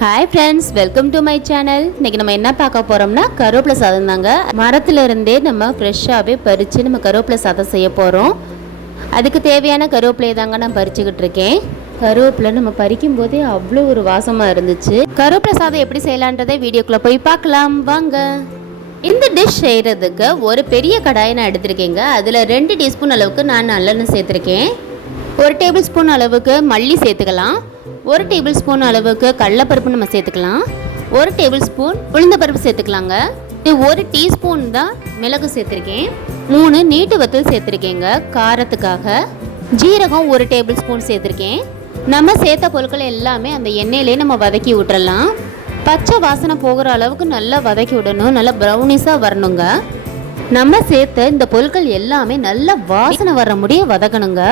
Hi friends, welcome to my channel. இன்றைக்கி நம்ம என்ன பார்க்க போகிறோம்னா கருவேப்பிலை சாதம் தாங்க. மரத்தில் இருந்தே நம்ம ஃப்ரெஷ்ஷாகவே பறித்து நம்ம கருவேப்பிலை சாதம் செய்ய போகிறோம். அதுக்கு தேவையான கருவேப்பிலையை தாங்க நான் பறிச்சுக்கிட்டு இருக்கேன். கருவேப்பிலை நம்ம பறிக்கும் போதே அவ்வளோ ஒரு வாசமாக இருந்துச்சு. கருவேப்பிலை சாதம் எப்படி செய்யலான்றதை வீடியோக்குள்ளே போய் பார்க்கலாம் வாங்க. இந்த டிஷ் செய்கிறதுக்கு ஒரு பெரிய கடாயை நான் எடுத்திருக்கேங்க. அதில் 2 டீஸ்பூன் அளவுக்கு நான் நல்லெண்ணெய் சேர்த்துருக்கேன். 1 டேபிள் ஸ்பூன் அளவுக்கு மல்லி சேர்த்துக்கலாம். 1 டேபிள் ஸ்பூன் அளவுக்கு கடலைப்பருப்பு நம்ம சேர்த்துக்கலாம். 1 டேபிள் ஸ்பூன் உளுந்தப்பருப்பு சேர்த்துக்கலாங்க. இது 1 டீஸ்பூன் தான் மிளகு சேர்த்துருக்கேன். 3 நீட்டு வத்தல் சேர்த்துருக்கேங்க காரத்துக்காக. ஜீரகம் 1 டேபிள் ஸ்பூன் சேர்த்துருக்கேன். நம்ம சேர்த்த பொருட்கள் எல்லாமே அந்த எண்ணெயிலே நம்ம வதக்கி விட்டுறலாம். பச்சை வாசனை போகிற அளவுக்கு நல்லா வதக்கி விடணும். நல்லா ப்ரௌனிஸாக வரணுங்க. நம்ம சேர்த்த இந்த பொருட்கள் எல்லாமே நல்லா வாசனை வர முடிய வதக்கணுங்க.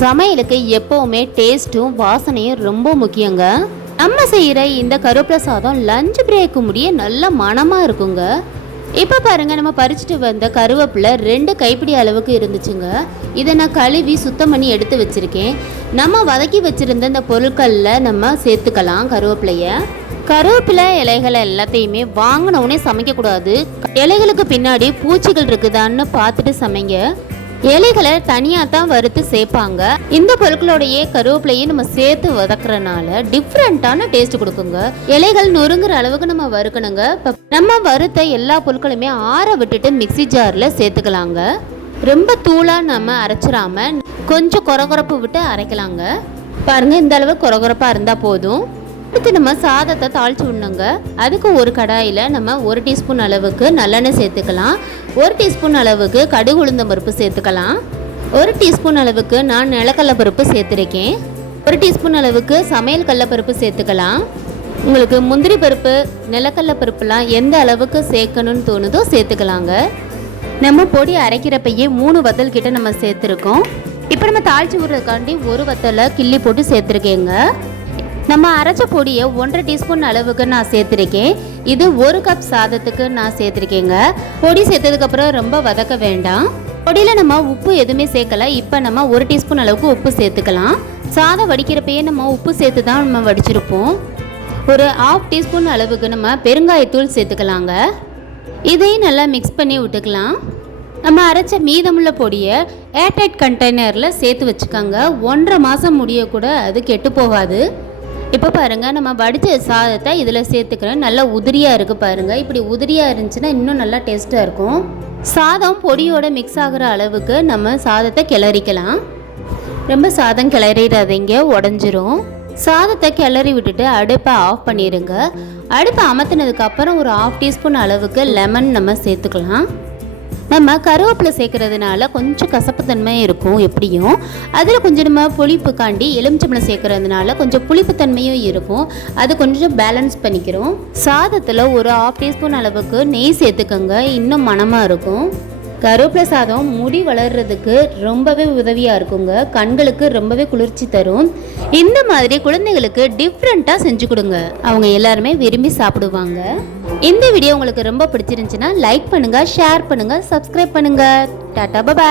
சமையலுக்கு எப்போவுமே டேஸ்ட்டும் வாசனையும் ரொம்ப முக்கியங்க. நம்ம செய்கிற இந்த கருவேப்பிலை சாதம் லஞ்ச் பிரேக்கு முடிய நல்ல மணமாக இருக்குங்க. இப்போ பாருங்கள், நம்ம பறிச்சுட்டு வந்த கருவேப்பிலை 2 கைப்பிடி அளவுக்கு இருந்துச்சுங்க. இதை நான் கழுவி சுத்தம் பண்ணி எடுத்து வச்சுருக்கேன். நம்ம வதக்கி வச்சுருந்த இந்த பொருட்களில் நம்ம சேர்த்துக்கலாம் கருவேப்பிலையை. கருவேப்பிலை இலைகளை எல்லாத்தையுமே வாங்கினவுடனே சமைக்கக்கூடாது. இலைகளுக்கு பின்னாடி பூச்சிகள் இருக்குதான்னு பார்த்துட்டு சமைங்க. இலைகளை தனியாக தான் வறுத்து சேர்ப்பாங்க. இந்த பொருட்களோடையே கருவேப்பிலையும் நம்ம சேர்த்து வதக்குறனால டிஃப்ரெண்ட்டான டேஸ்ட் கொடுக்குங்க. இலைகள் நொறுங்குற அளவுக்கு நம்ம வறுக்கணுங்க. நம்ம வறுத்த எல்லா பொருட்களுமே ஆற விட்டுட்டு மிக்சி ஜாரில் சேர்த்துக்கலாங்க. ரொம்ப தூளாக நம்ம அரைச்சிடாம கொஞ்சம் கொரகொரப்பு விட்டு அரைக்கலாங்க. பாருங்கள், இந்த அளவு கொரகொரப்பாக இருந்தால் போதும். அடுத்து நம்ம சாதத்தை தாளித்து விடணுங்க. அதுக்கு ஒரு கடாயில் நம்ம 1 டீஸ்பூன் அளவுக்கு நல்லெண்ணெய் சேர்த்துக்கலாம். 1 டீஸ்பூன் அளவுக்கு கடுகு உளுந்தம் பருப்பு சேர்த்துக்கலாம். 1 டீஸ்பூன் அளவுக்கு நான் நிலக்கடலை பருப்பு சேர்த்துருக்கேன். 1 டீஸ்பூன் அளவுக்கு சமையல் கடலைப்பருப்பு சேர்த்துக்கலாம். உங்களுக்கு முந்திரி பருப்பு நிலக்கடலை பருப்புலாம் எந்த அளவுக்கு சேர்க்கணும்னு தோணுதோ சேர்த்துக்கலாங்க. நம்ம பொடி அரைக்கிறப்பையே 3 வத்தல் கிட்ட நம்ம சேர்த்துருக்கோம். இப்போ நம்ம தாளித்து விடுறதுக்காண்டி 1 வத்தலை கிள்ளி போட்டு சேர்த்துருக்கேங்க. நம்ம அரைச்ச பொடியை 1.5 டீஸ்பூன் அளவுக்கு நான் சேர்த்துருக்கேன். இது 1 கப் சாதத்துக்கு நான் சேர்த்துருக்கேங்க. பொடி சேர்த்ததுக்கப்புறம் ரொம்ப வதக்க வேண்டாம். பொடியில் நம்ம உப்பு எதுவுமே சேர்க்கல. இப்போ நம்ம 1 டீஸ்பூன் அளவுக்கு உப்பு சேர்த்துக்கலாம். சாதம் வடிக்கிறப்பயே நம்ம உப்பு சேர்த்து தான் நம்ம வடிச்சிருப்போம். ஒரு 1/2 டீஸ்பூன் அளவுக்கு நம்ம பெருங்காயத்தூள் சேர்த்துக்கலாங்க. இதையும் நல்லா மிக்ஸ் பண்ணி விட்டுக்கலாம். நம்ம அரைச்ச மீதமுள்ள பொடியை ஏர்டைட் கண்டெய்னரில் சேர்த்து வச்சுக்கோங்க. 1.5 மாதம் முடிய கூட அது கெட்டு போகாது. இப்போ பாருங்கள், நம்ம வடித்த சாதத்தை இதில் சேர்த்துக்கிறேன். நல்லா உதிரியாக இருக்குது பாருங்கள். இப்படி உதிரியாக இருந்துச்சுன்னா இன்னும் நல்லா டேஸ்ட்டாக இருக்கும். சாதம் பொடியோட மிக்ஸ் ஆகிற அளவுக்கு நம்ம சாதத்தை கிளறிக்கலாம். ரொம்ப சாதம் கிளறிடாதீங்க, உடஞ்சிரும். சாதத்தை கிளறி விட்டுட்டு அடுப்பை ஆஃப் பண்ணிடுங்க. அடுப்பை அமர்த்தினதுக்கப்புறம் ஒரு 1/2 டீஸ்பூன் அளவுக்கு லெமன் நம்ம சேர்த்துக்கலாம். நம்ம கருவேப்பிலை சேர்க்கறதுனால கொஞ்சம் கசப்புத்தன்மை இருக்கும். எப்படியும் அதில் கொஞ்சம் நம்ம புளிப்புக்காண்டி எலுமிச்சம்பழம் சேர்க்கறதுனால கொஞ்சம் புளிப்புத்தன்மையும் இருக்கும். அது கொஞ்சம் பேலன்ஸ் பண்ணிக்கிறோம். சாதத்தில் ஒரு 1/2 டீஸ்பூன் அளவுக்கு நெய் சேர்த்துக்கோங்க. இன்னும் மணமாக இருக்கும். கருவேப்பிலை சாதம் முடி வளர்கிறதுக்கு ரொம்பவே உதவியாக இருக்குங்க. கண்களுக்கு ரொம்பவே குளிர்ச்சி தரும். இந்த மாதிரி குழந்தைகளுக்கு டிஃப்ரெண்ட்டாக செஞ்சு கொடுங்க. அவங்க எல்லாருமே விரும்பி சாப்பிடுவாங்க. இந்த வீடியோ உங்களுக்கு ரொம்ப பிடிச்சிருந்துச்சுன்னா லைக் பண்ணுங்கள், ஷேர் பண்ணுங்கள், சப்ஸ்கிரைப் பண்ணுங்கள். டாடா, பை.